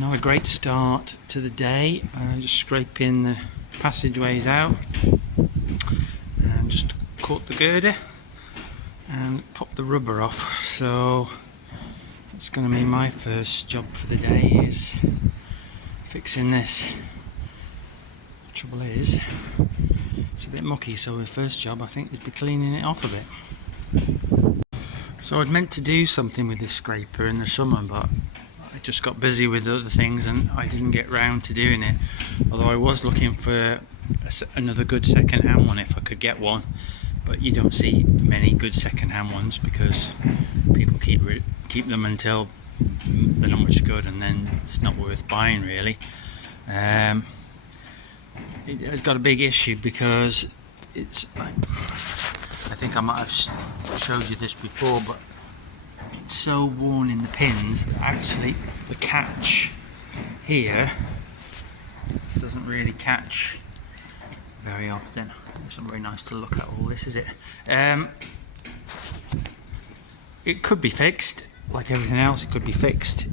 Not a great start to the day. Just scraping the passageways out and just caught the girder and popped the rubber off. So that's going to be my first job for the day, is fixing this. The trouble is it's a bit mucky, so the first job I think is be cleaning it off a bit. So I'd meant to do something with this scraper in the summer, but I just got busy with other things and I didn't get round to doing it. Although I was looking for another good second-hand one if I could get one, but you don't see many good second-hand ones because people keep them until they're not much good, and then it's not worth buying really. It's got a big issue because it's, I think I might have showed you this before, but it's so worn in the pins that actually the catch here doesn't really catch very often. It's not very nice to look at all this, is it? It could be fixed, like everything else it could be fixed,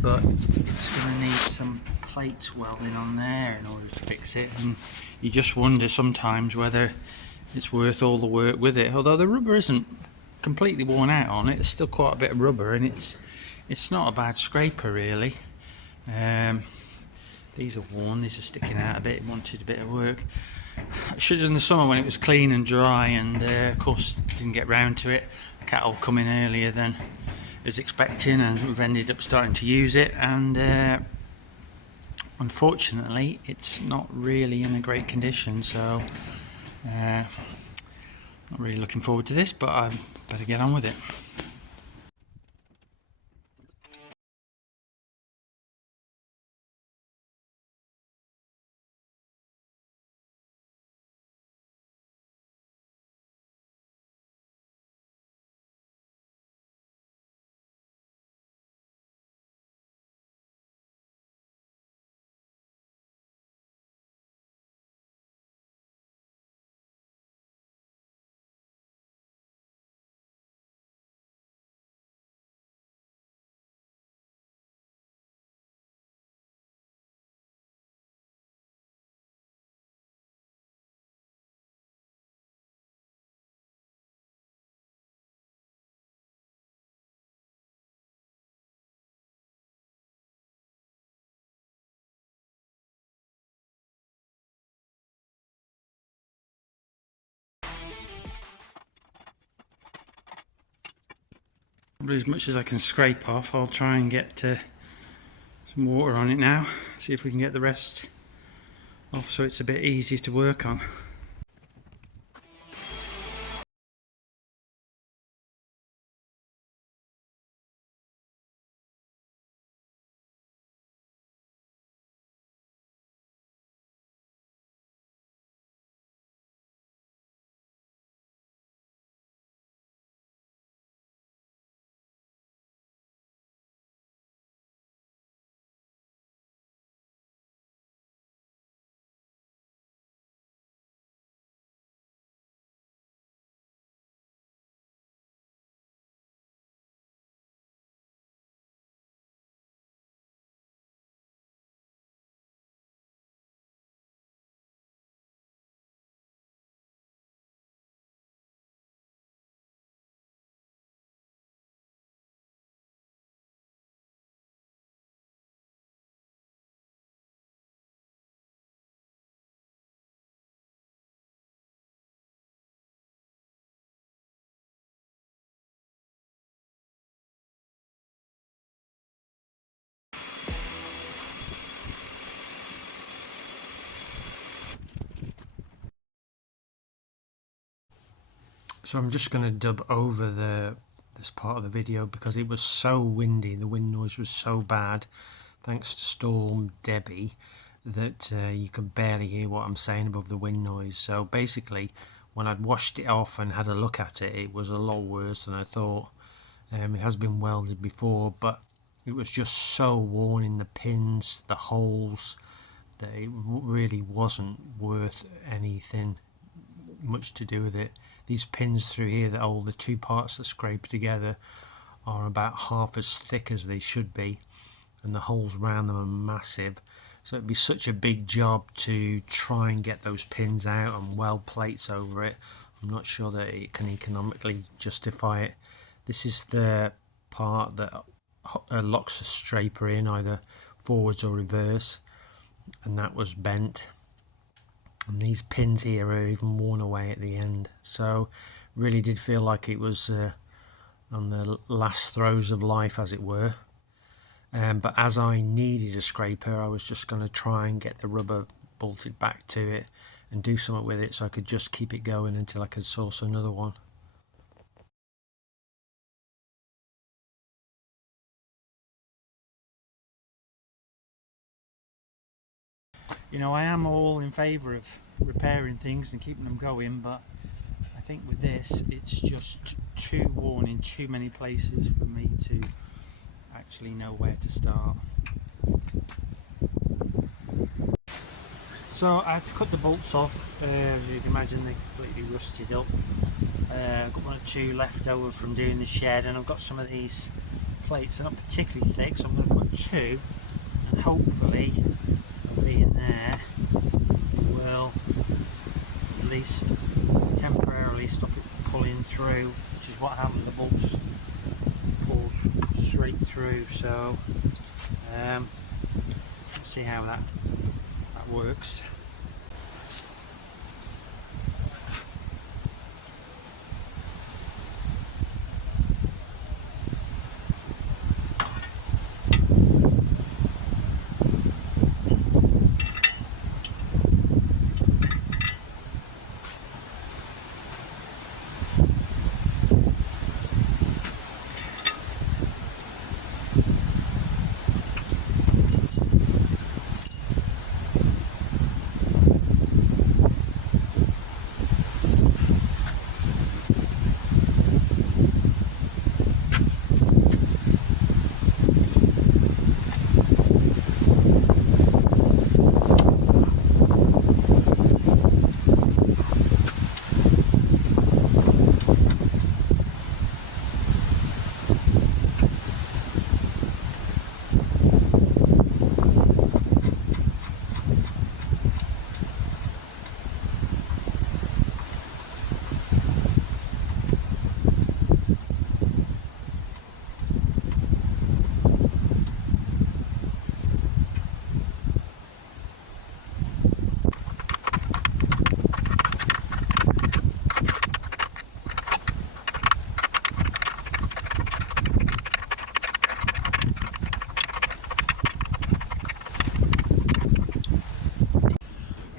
but it's going to need some plates welded on there in order to fix it, and you just wonder sometimes whether it's worth all the work with it. Although the rubber isn't completely worn out on it, there's still quite a bit of rubber, and it's not a bad scraper really. These are worn, these are sticking out a bit, it wanted a bit of work. I should have in the summer when it was clean and dry, and of course didn't get round to it. Cattle come in earlier than as expecting, and we've ended up starting to use it, and unfortunately it's not really in a great condition, so not really looking forward to this, but I better get on with it. Probably as much as I can scrape off. I'll try and get some water on it now, see if we can get the rest off so it's a bit easier to work on. So I'm just going to dub over this part of the video because it was so windy, the wind noise was so bad thanks to Storm Debbie that you can barely hear what I'm saying above the wind noise. So basically when I'd washed it off and had a look at it, it was a lot worse than I thought. It has been welded before, but it was just so worn in the pins, the holes, that it really wasn't worth anything much to do with it. These pins through here that hold the two parts that scrape together are about half as thick as they should be, and the holes around them are massive, so it'd be such a big job to try and get those pins out and weld plates over it. I'm not sure that it can economically justify it. This is the part that locks the scraper in either forwards or reverse, and that was bent, and these pins here are even worn away at the end, so really did feel like it was on the last throes of life, as it were. But as I needed a scraper, I was just going to try and get the rubber bolted back to it and do something with it so I could just keep it going until I could source another one. You know, I am all in favour of repairing things and keeping them going, but I think with this it's just too worn in too many places for me to actually know where to start. So I had to cut the bolts off. As you can imagine, they're completely rusted up. I've got one or two left over from doing the shed, and I've got some of these plates. They're not particularly thick, so I'm going to put two, and hopefully they'll be in there. Will at least temporarily stop it pulling through, which is what happened. The bolts pulled straight through. So let's see how that works.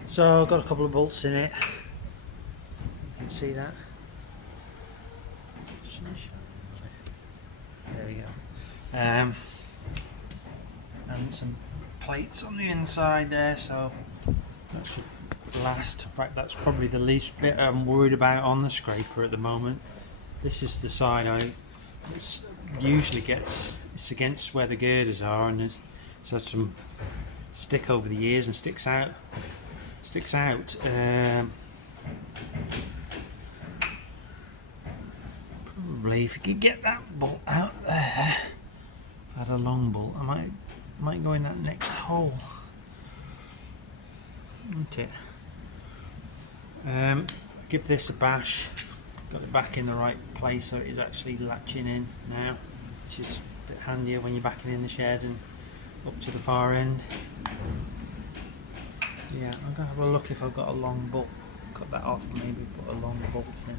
So I've got a couple of bolts in it. You can see that. There we go. And some plates on the inside there, so that should last. In fact, that's probably the least bit I'm worried about on the scraper at the moment. This is the side it usually gets, it's against where the girders are, and it's had some stick over the years and sticks out. Probably if you could get that bolt out there, if I had a long bolt, I might go in that next hole. Isn't it? Give this a bash. Got it back in the right place, so it is actually latching in now, which is a bit handier when you're backing in the shed and up to the far end. Yeah, I'm going to have a look if I've got a long bolt. Cut that off and maybe put a long bolt in.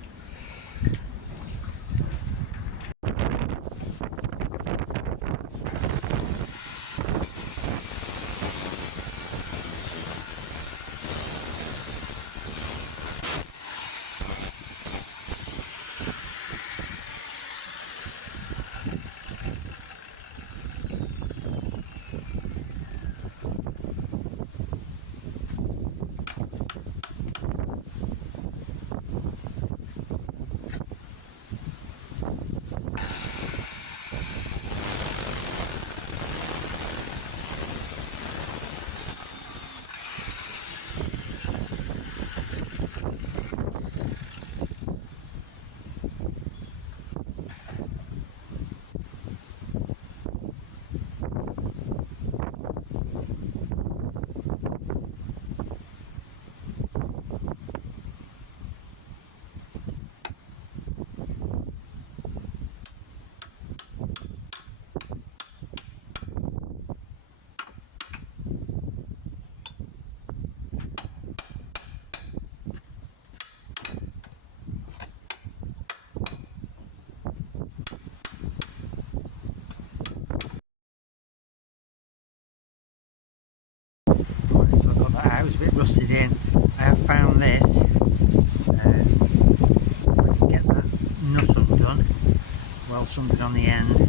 weld something on the end.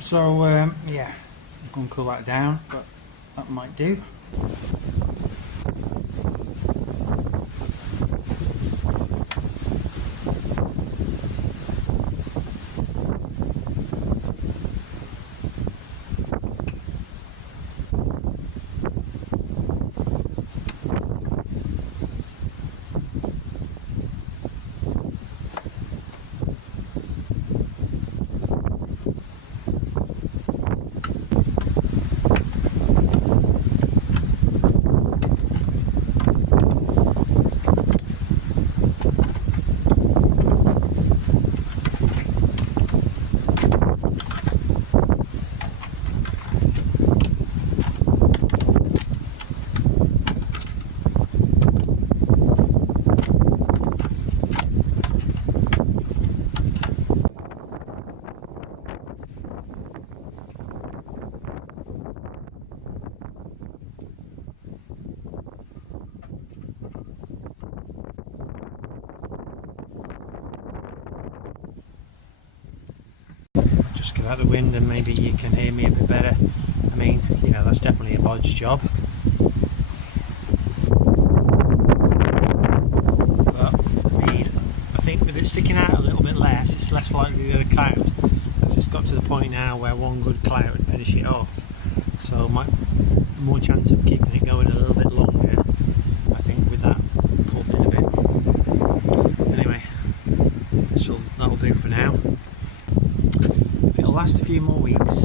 So yeah, I'm going to cool that down, but that might do. Just get out the wind and maybe you can hear me a bit better. I mean, you know, that's definitely a bodge job. But, I mean, I think with it sticking out a little bit less, it's less likely to get a cloud. Because it's got to the point now where one good cloud would finish it off. So, more chance of keeping it going a little bit longer, I think, with that pulled in a bit. Anyway, so that'll do for now. It'll last a few more weeks.